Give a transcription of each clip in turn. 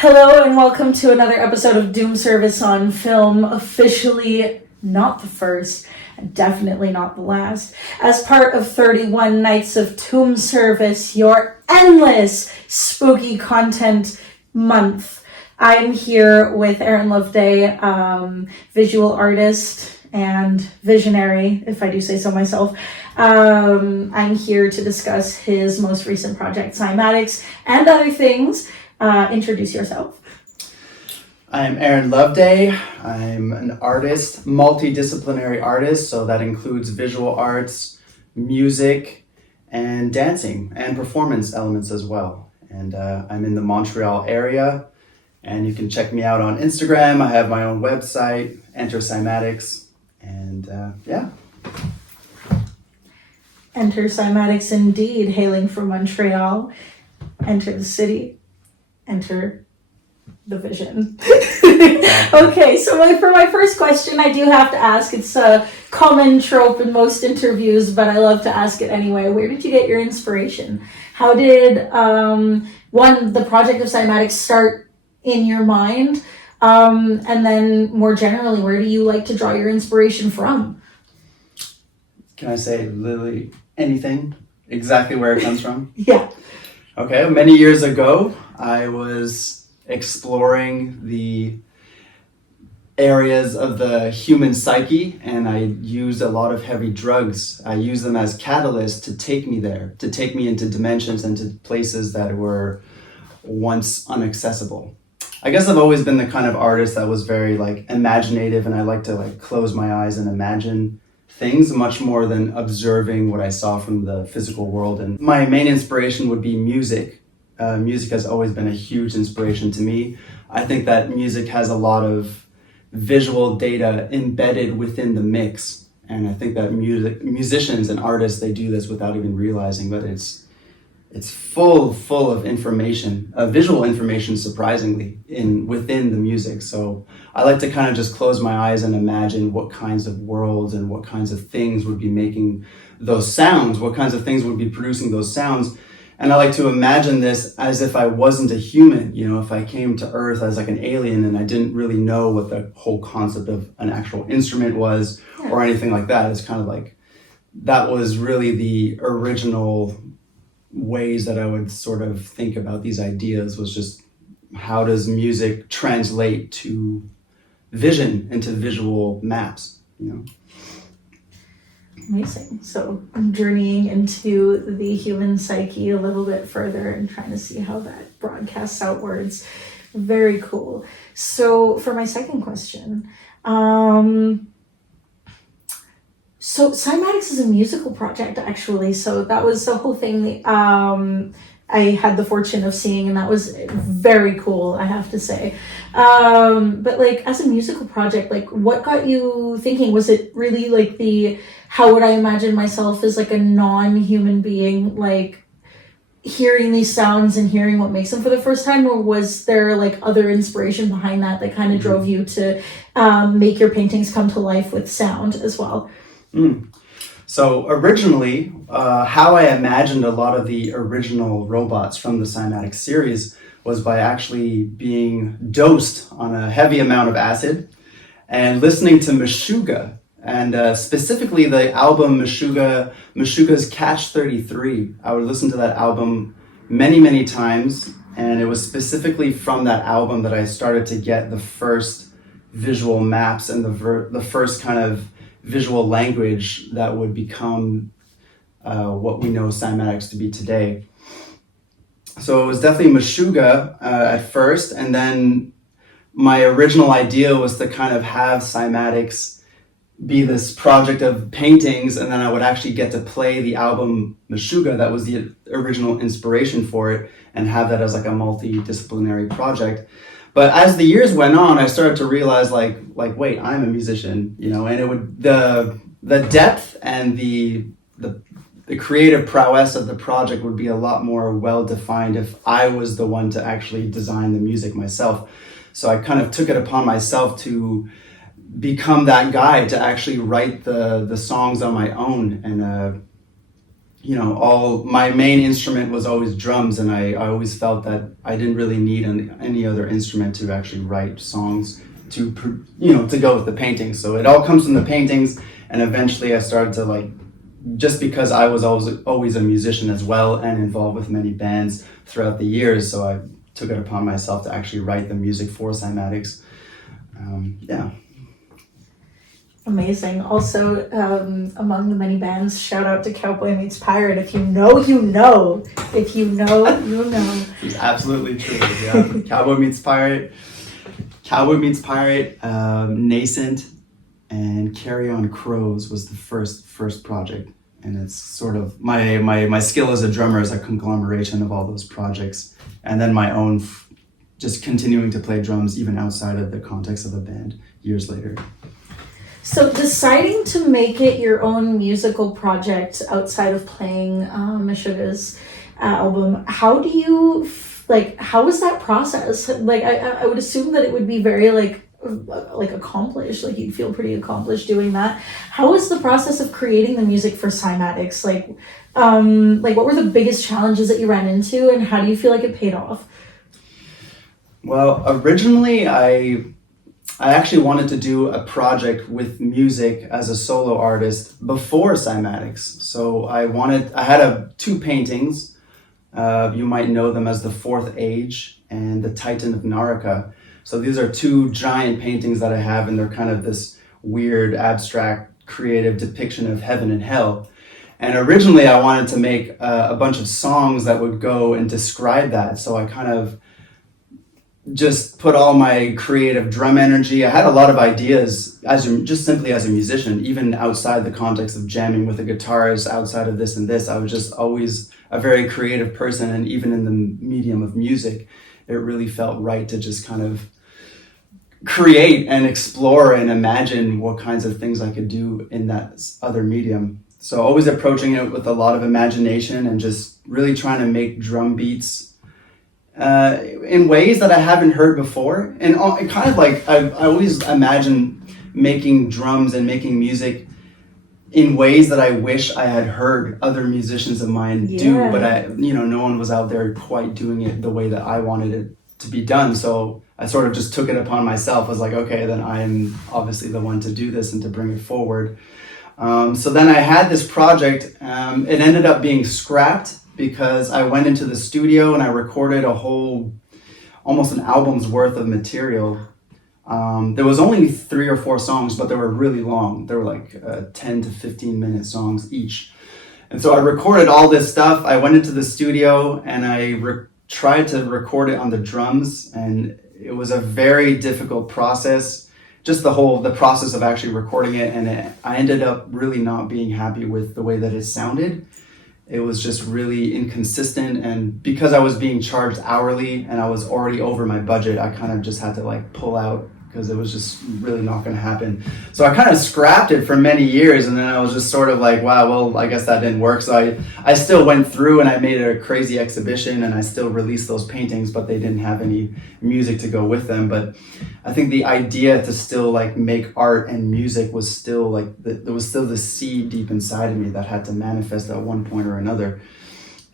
Hello and welcome to another episode of Doom Service on Film, officially not the first, and definitely not the last. As part of 31 Nights of Doom Service, your endless spooky content month. I'm here with Aaron Loveday, visual artist and visionary, if I do say so myself. I'm here to discuss his most recent project, Cymatics, and other things. Introduce yourself. I'm Aaron Loveday. I'm an artist, multidisciplinary artist, so that includes visual arts, music, and dancing, and performance elements as well. And I'm in the Montreal area, and you can check me out on Instagram. I have my own website, Enter Cymatics, and yeah. Enter Cymatics indeed, hailing from Montreal. Enter the city. Enter the vision. Okay, so for my first question, I do have to ask, it's a common trope in most interviews, but I love to ask it anyway. Where did you get your inspiration? How did, the project of Cymatics start in your mind? And then more generally, where do you like to draw your inspiration from? Can I say literally anything? Exactly where it comes from? Yeah. Okay, many years ago, I was exploring the areas of the human psyche, and I used a lot of heavy drugs. I used them as catalysts to take me there, to take me into dimensions and to places that were once inaccessible. I guess I've always been the kind of artist that was very imaginative, and I like to close my eyes and imagine things much more than observing what I saw from the physical world. And my main inspiration would be music. Music has always been a huge inspiration to me. I think that music has a lot of visual data embedded within the mix. And I think that musicians and artists, they do this without even realizing, but it's full of information, visual information, surprisingly, within the music. So I like to kind of just close my eyes and imagine what kinds of worlds and what kinds of things would be making those sounds, what kinds of things would be producing those sounds. And I like to imagine this as if I wasn't a human, if I came to Earth as an alien and I didn't really know what the whole concept of an actual instrument was or anything like that. It's kind of that was really the original ways that I would sort of think about these ideas, was just how does music translate to vision and to visual maps, Amazing. So I'm journeying into the human psyche a little bit further and trying to see how that broadcasts outwards. Very cool. So for my second question, so Cymatics is a musical project, actually. So that was the whole thing I had the fortune of seeing, and that was very cool, I have to say. But as a musical project, what got you thinking? Was it really how would I imagine myself as a non-human being, hearing these sounds and hearing what makes them for the first time? Or was there other inspiration behind that kind of drove you to make your paintings come to life with sound as well? So originally, how I imagined a lot of the original robots from the Cymatics series was by actually being dosed on a heavy amount of acid and listening to Meshuggah, and specifically the album Meshuggah's Catch 33. I would listen to that album many, many times, and it was specifically from that album that I started to get the first visual maps and the first kind of visual language that would become what we know Cymatics to be today. So it was definitely Meshuggah at first, and then my original idea was to kind of have Cymatics be this project of paintings, and then I would actually get to play the album Meshuggah, that was the original inspiration for it, and have that as a multidisciplinary project. But as the years went on, I started to realize wait, I'm a musician, and it would the depth and the creative prowess of the project would be a lot more well defined if I was the one to actually design the music myself. So I kind of took it upon myself to become that guy to actually write the songs on my own, and all my main instrument was always drums, and I always felt that I didn't really need any other instrument to actually write songs to go with the paintings. So it all comes from the paintings, and eventually I started to just because I was always a musician as well and involved with many bands throughout the years, so I took it upon myself to actually write the music for Cymatics. Yeah. Amazing. Also, among the many bands, shout out to Cowboy Meets Pirate. If you know, you know. If you know, you know. It's absolutely true. Yeah. Cowboy Meets Pirate, Nascent, and Carry On Crows was the first project. And it's sort of my skill as a drummer is a conglomeration of all those projects. And then my own just continuing to play drums even outside of the context of a band years later. So deciding to make it your own musical project outside of playing Meshuggah's album, how do you, how was that process? I would assume that it would be very accomplished, you'd feel pretty accomplished doing that. How was the process of creating the music for Cymatics? What were the biggest challenges that you ran into, and how do you feel like it paid off? Well, originally I actually wanted to do a project with music as a solo artist before Cymatics. So I had two paintings. You might know them as The Fourth Age and The Titan of Naraka. So these are two giant paintings that I have, and they're kind of this weird, abstract, creative depiction of heaven and hell. And originally I wanted to make a bunch of songs that would go and describe that. So I kind of just put all my creative drum energy. I had a lot of ideas just simply as a musician, even outside the context of jamming with a guitarist, outside of this and this. I was just always a very creative person, and even in the medium of music, it really felt right to just kind of create and explore and imagine what kinds of things I could do in that other medium. So always approaching it with a lot of imagination and just really trying to make drum beats in ways that I haven't heard before. And kind of I always imagine making drums and making music in ways that I wish I had heard other musicians of mine do, but no one was out there quite doing it the way that I wanted it to be done. So I sort of just took it upon myself. I was like, okay, then I am obviously the one to do this and to bring it forward. So then I had this project. It ended up being scrapped because I went into the studio and I recorded almost an album's worth of material. There was only 3 or 4 songs, but they were really long. They were 10 to 15 minute songs each. And so I recorded all this stuff. I went into the studio and I tried to record it on the drums, and it was a very difficult process. Just the process of actually recording it, and I ended up really not being happy with the way that it sounded. It was just really inconsistent, and because I was being charged hourly and I was already over my budget, I kind of just had to pull out because it was just really not going to happen. So I kind of scrapped it for many years, and then I was just sort of like, wow, well, I guess that didn't work. So I still went through and I made a crazy exhibition, and I still released those paintings, but they didn't have any music to go with them. But I think the idea to still make art and music was still there was still the seed deep inside of me that had to manifest at one point or another.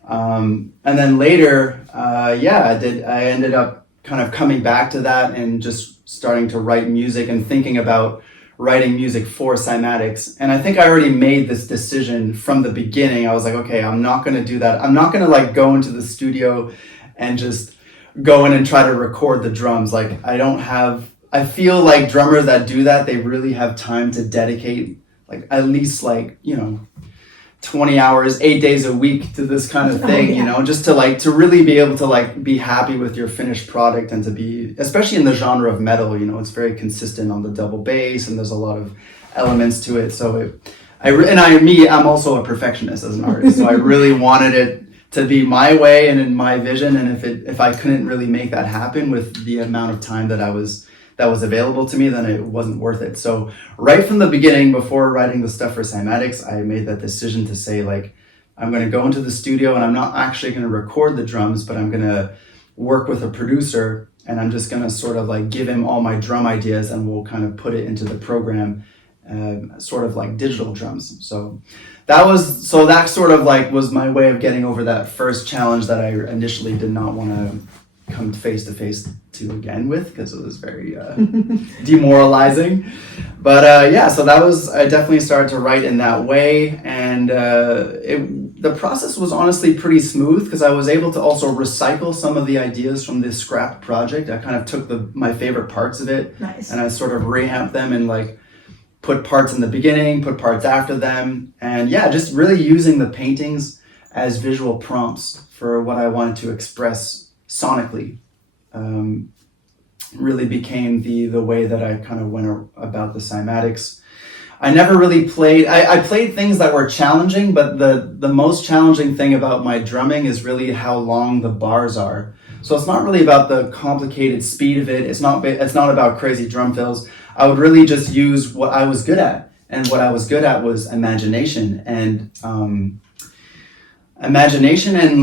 And then later, I ended up kind of coming back to that and just starting to write music and thinking about writing music for Cymatics. And I think I already made this decision from the beginning. I was like, okay, I'm not going to do that. I'm not going to go into the studio and just go in and try to record the drums. I feel like drummers that do that, they really have time to dedicate at least 20 hours, 8 days a week to this kind of thing, just to really be able to be happy with your finished product, and to be, especially in the genre of metal, it's very consistent on the double bass and there's a lot of elements to it. So I'm also a perfectionist as an artist. So I really wanted it to be my way and in my vision. And if I couldn't really make that happen with the amount of time that was available to me, then it wasn't worth it. So right from the beginning, before writing the stuff for Cymatics, I made that decision to say, I'm going to go into the studio and I'm not actually going to record the drums, but I'm going to work with a producer, and I'm just going to sort of give him all my drum ideas, and we'll kind of put it into the program, sort of like digital drums. So that sort of like was my way of getting over that first challenge that I initially did not want to come face to face to again with, because it was very demoralizing. But yeah, so I definitely started to write in that way, and the process was honestly pretty smooth because I was able to also recycle some of the ideas from this scrapped project. I kind of took my favorite parts of it, Nice. and I sort of revamped them and like put parts in the beginning, put parts after them, and yeah, just really using the paintings as visual prompts for what I wanted to express sonically. Really became the way that I kind of went about the cymatics. I never really played, I played things that were challenging, but the most challenging thing about my drumming is really how long the bars are. So it's not really about the complicated speed of it. It's not about crazy drum fills. I would really just use what I was good at. And what I was good at was imagination and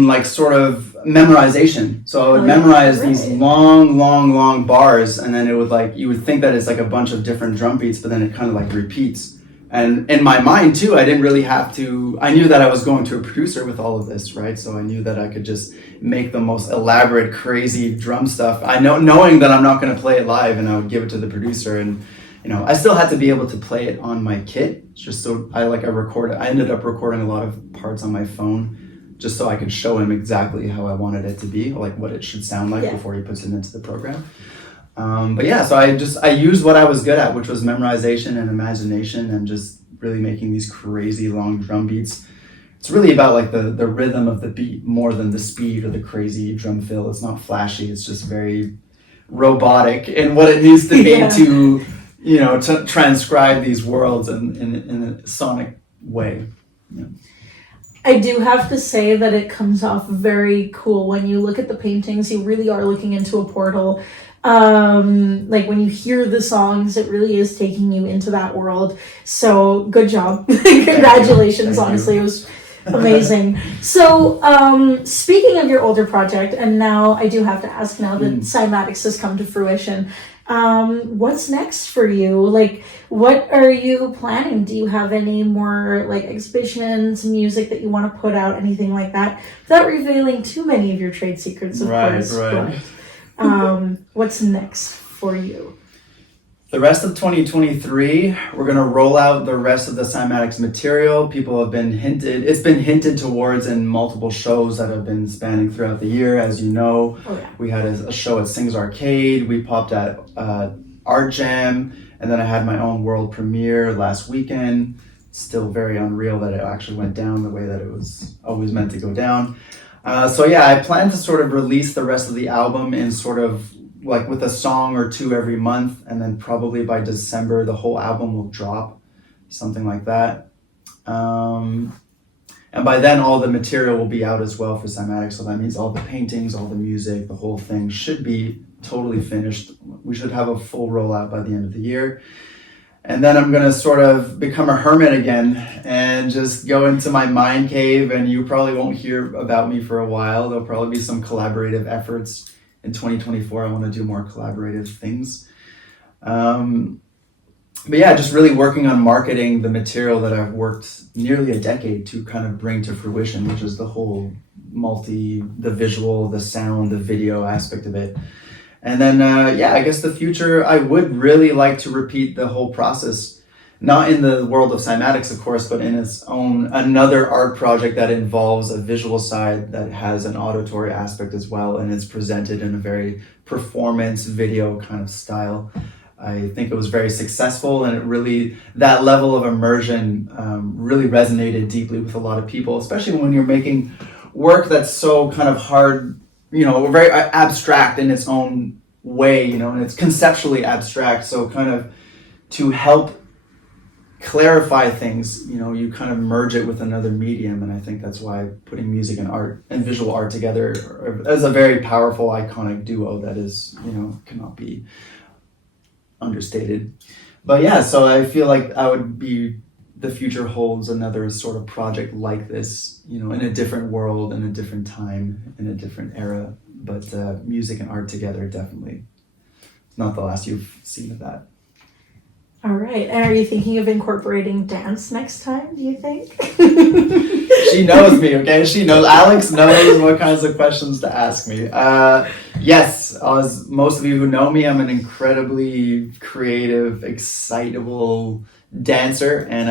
like sort of memorization. So I would memorize these long bars, and then it would like, you would think that it's like a bunch of different drum beats, but then it kind of like repeats. And in my mind too, I didn't really have to, I knew that I was going to a producer with all of this, right? So I knew that I could just make the most elaborate, crazy drum stuff. Knowing that I'm not going to play it live, and I would give it to the producer, and I still had to be able to play it on my kit. Just so I ended up recording a lot of parts on my phone, just so I could show him exactly how I wanted it to be, like what it should sound like before he puts it into the program. But yeah, so I used what I was good at, which was memorization and imagination, and just really making these crazy long drum beats. It's really about like the rhythm of the beat more than the speed or the crazy drum fill. It's not flashy. It's just very robotic in what it needs to be to transcribe these worlds in a sonic way. Yeah. I do have to say that it comes off very cool when you look at the paintings. You really are looking into a portal. Like when you hear the songs, it really is taking you into that world. So good job. Congratulations. Thank Honestly, you. It was amazing. So speaking of your older project, and now I do have to ask, now that Cymatics has come to fruition, what's next for you? Like, what are you planning? Do you have any more like exhibitions, music that you want to put out, anything like that, without revealing too many of your trade secrets, of course. Right. But, what's next for you? The rest of 2023, we're going to roll out the rest of the Cymatics material. It's been hinted towards in multiple shows that have been spanning throughout the year. As you know, we had a show at Sings Arcade, we popped at Art Jam, and then I had my own world premiere last weekend. Still very unreal that it actually went down the way that it was always meant to go down. So yeah, I plan to sort of release the rest of the album in sort of like with a song or two every month, and then probably by December the whole album will drop, something like that. And by then all the material will be out as well for Cymatics, so that means all the paintings, all the music, the whole thing should be totally finished. We should have a full rollout by the end of the year. And then I'm going to sort of become a hermit again and just go into my mind cave, and you probably won't hear about me for a while. There'll probably be some collaborative efforts. In 2024, I want to do more collaborative things. But yeah, just really working on marketing the material that I've worked nearly a decade to kind of bring to fruition, which is the whole the visual, the sound, the video aspect of it. And then, I guess the future, I would really like to repeat the whole process, not in the world of Cymatics, of course, but in its own, another art project that involves a visual side that has an auditory aspect as well, and it's presented in a very performance video kind of style. I think it was very successful, and it really, that level of immersion really resonated deeply with a lot of people, especially when you're making work that's so kind of hard, very abstract in its own way, and it's conceptually abstract. So kind of to help clarify things, you kind of merge it with another medium. And I think that's why putting music and art and visual art together is a very powerful, iconic duo that is, cannot be understated. But yeah, so I feel like the future holds another sort of project like this, in a different world, in a different time, in a different era. But music and art together, definitely not the last you've seen of that. All right. And are you thinking of incorporating dance next time, do you think? She knows me, okay? She knows. Alex knows what kinds of questions to ask me. Yes, as most of you who know me, I'm an incredibly creative, excitable dancer. And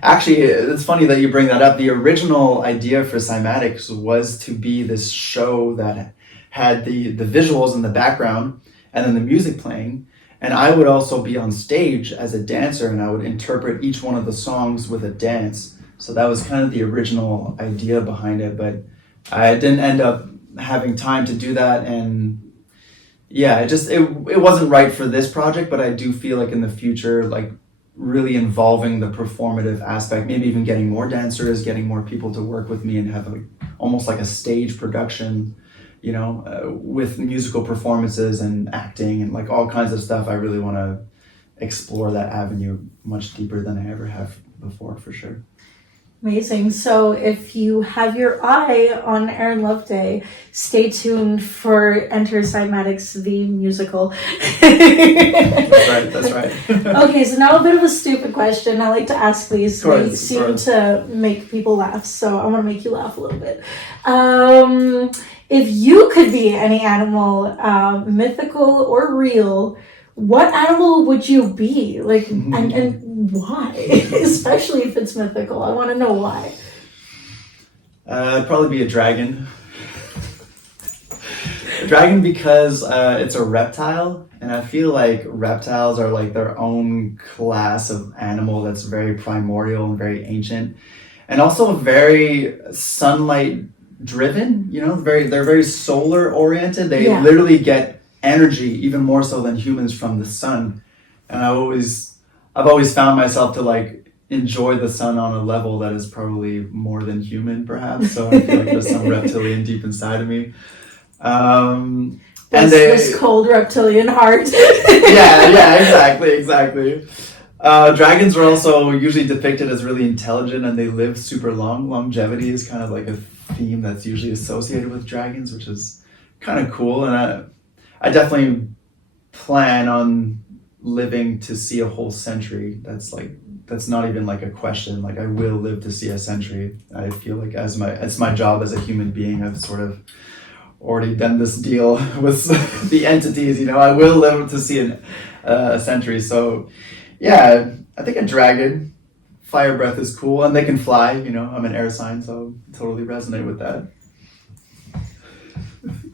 it's funny that you bring that up. The original idea for Cymatics was to be this show that had the visuals in the background and then the music playing. And I would also be on stage as a dancer, and I would interpret each one of the songs with a dance. So that was kind of the original idea behind it, but I didn't end up having time to do that. And yeah, it wasn't right for this project, but I do feel like in the future, like really involving the performative aspect, maybe even getting more dancers, getting more people to work with me and have almost like a stage production, with musical performances and acting and like all kinds of stuff. I really want to explore that avenue much deeper than I ever have before, for sure. Amazing. So if you have your eye on Aaron Loveday, stay tuned for Enter Cymatics, the musical. That's right. Okay, so now a bit of a stupid question. I like to ask these. They seem course. to make people laugh, so I want to make you laugh a little bit. If you could be any animal, mythical or real, what animal would you be? Like, and why? Especially if it's mythical. I want to know why. It'd probably be a dragon. A dragon because it's a reptile, and I feel like reptiles are like their own class of animal that's very primordial and very ancient, and also very sunlight driven. They're very solar oriented. They literally get energy even more so than humans from the sun, and I've always found myself to like enjoy the sun on a level that is probably more than human, perhaps. So I feel like there's some reptilian deep inside of me. This cold reptilian heart. yeah, exactly. Dragons are also usually depicted as really intelligent, and they live super long. Longevity is kind of like a theme that's usually associated with dragons, which is kind of cool. And I definitely plan on living to see a whole century. That's not even like a question. Like, I will live to see a century. I feel like it's my job as a human being. I've sort of already done this deal with the entities. I will live to see a century. So yeah, I think a dragon. Fire breath is cool, and they can fly. I'm an air sign, so totally resonate with that.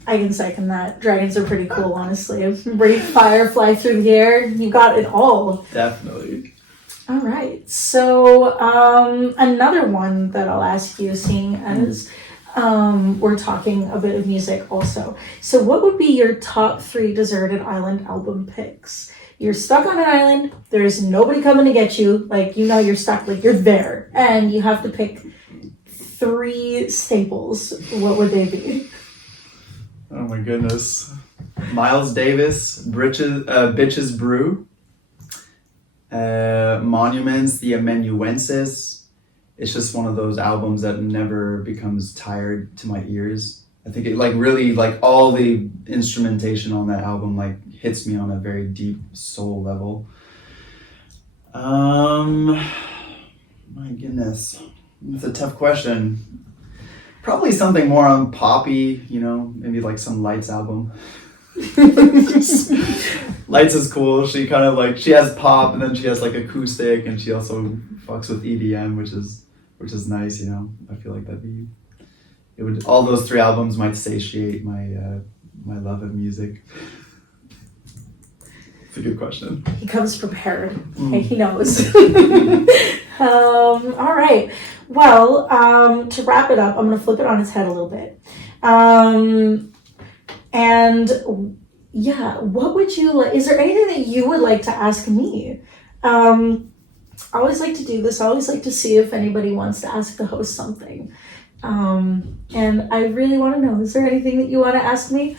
I can second that. Dragons are pretty cool, honestly. Breathe fire, fly through the air. You got it all. Definitely. All right. So another one that I'll ask you, seeing as we're talking a bit of music also. So what would be your top 3 deserted island album picks? You're stuck on an island. There's nobody coming to get you. Like, you're stuck. Like, you're there. And you have to pick 3 staples. What would they be? Oh my goodness. Miles Davis, Bitches Brew, Monuments, The Amanuensis. It's just one of those albums that never becomes tired to my ears. I think it really all the instrumentation on that album hits me on a very deep soul level. My goodness. It's a tough question. Probably something more on poppy, maybe like some Lights album. Lights is cool. She kind of she has pop, and then she has acoustic, and she also fucks with EDM, which is nice. I feel like all those 3 albums might satiate my love of music. It's a good question. He comes prepared. He knows. All right. Well, to wrap it up, I'm going to flip it on its head a little bit. What would you like? Is there anything that you would like to ask me? I always like to do this. I always like to see if anybody wants to ask the host something. And I really want to know, is there anything that you want to ask me?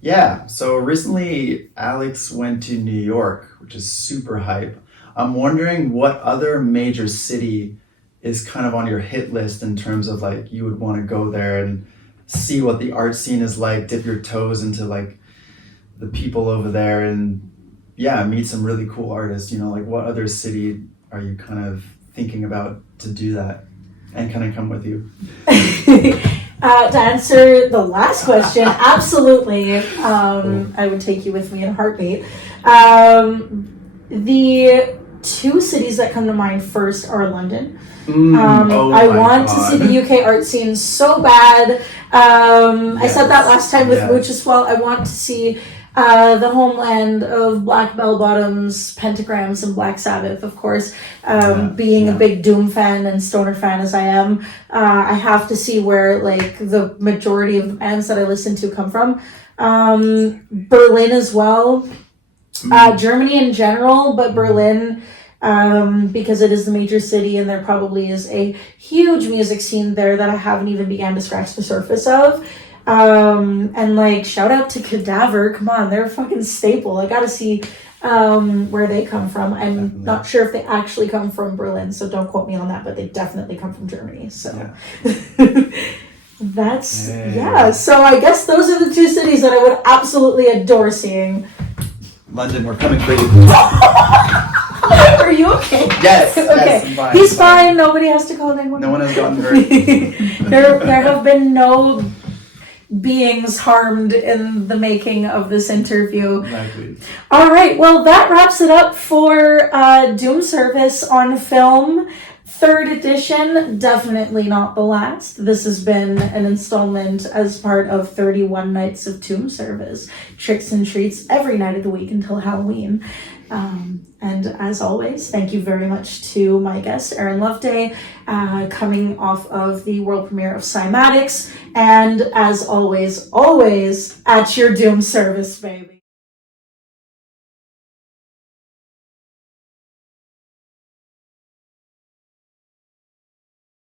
Yeah, so recently Alex went to New York, which is super hype. I'm wondering what other major city is kind of on your hit list in terms of you would want to go there and see what the art scene is like, dip your toes into the people over there, and meet some really cool artists. Like what other city are you kind of thinking about to do that? And can I come with you? To answer the last question, absolutely. I would take you with me in a heartbeat. The two cities that come to mind first are London. I want to see the UK art scene so bad. I said that last time with Mooch as well. I want to see the homeland of Black Bell Bottoms, Pentagrams, and Black Sabbath, of course. Being a big Doom fan and Stoner fan as I am, I have to see where like the majority of the bands that I listen to come from. Berlin as well. Germany in general, but Berlin, because it is the major city and there probably is a huge music scene there that I haven't even began to scratch the surface of. And like shout out to Cadaver, come on, they're a fucking staple. I gotta see where they come from. I'm not sure if they actually come from Berlin, so don't quote me on that, but they definitely come from Germany. So that's so I guess those are the two cities that I would absolutely adore seeing. London, we're coming for you. Are you okay? Yes. Okay. Yes, fine, He's fine. Nobody has to call 911. No one has gotten hurt. There have been no beings harmed in the making of this interview. Exactly. All right. Well, that wraps it up for Doom Service on Film. 3rd edition, definitely not the last. This has been an installment as part of 31 Nights of Doom Service. Tricks and treats every night of the week until Halloween. And as always, thank you very much to my guest, Aaron Loveday, coming off of the world premiere of Cymatics. And as always, always at your Doom Service, baby.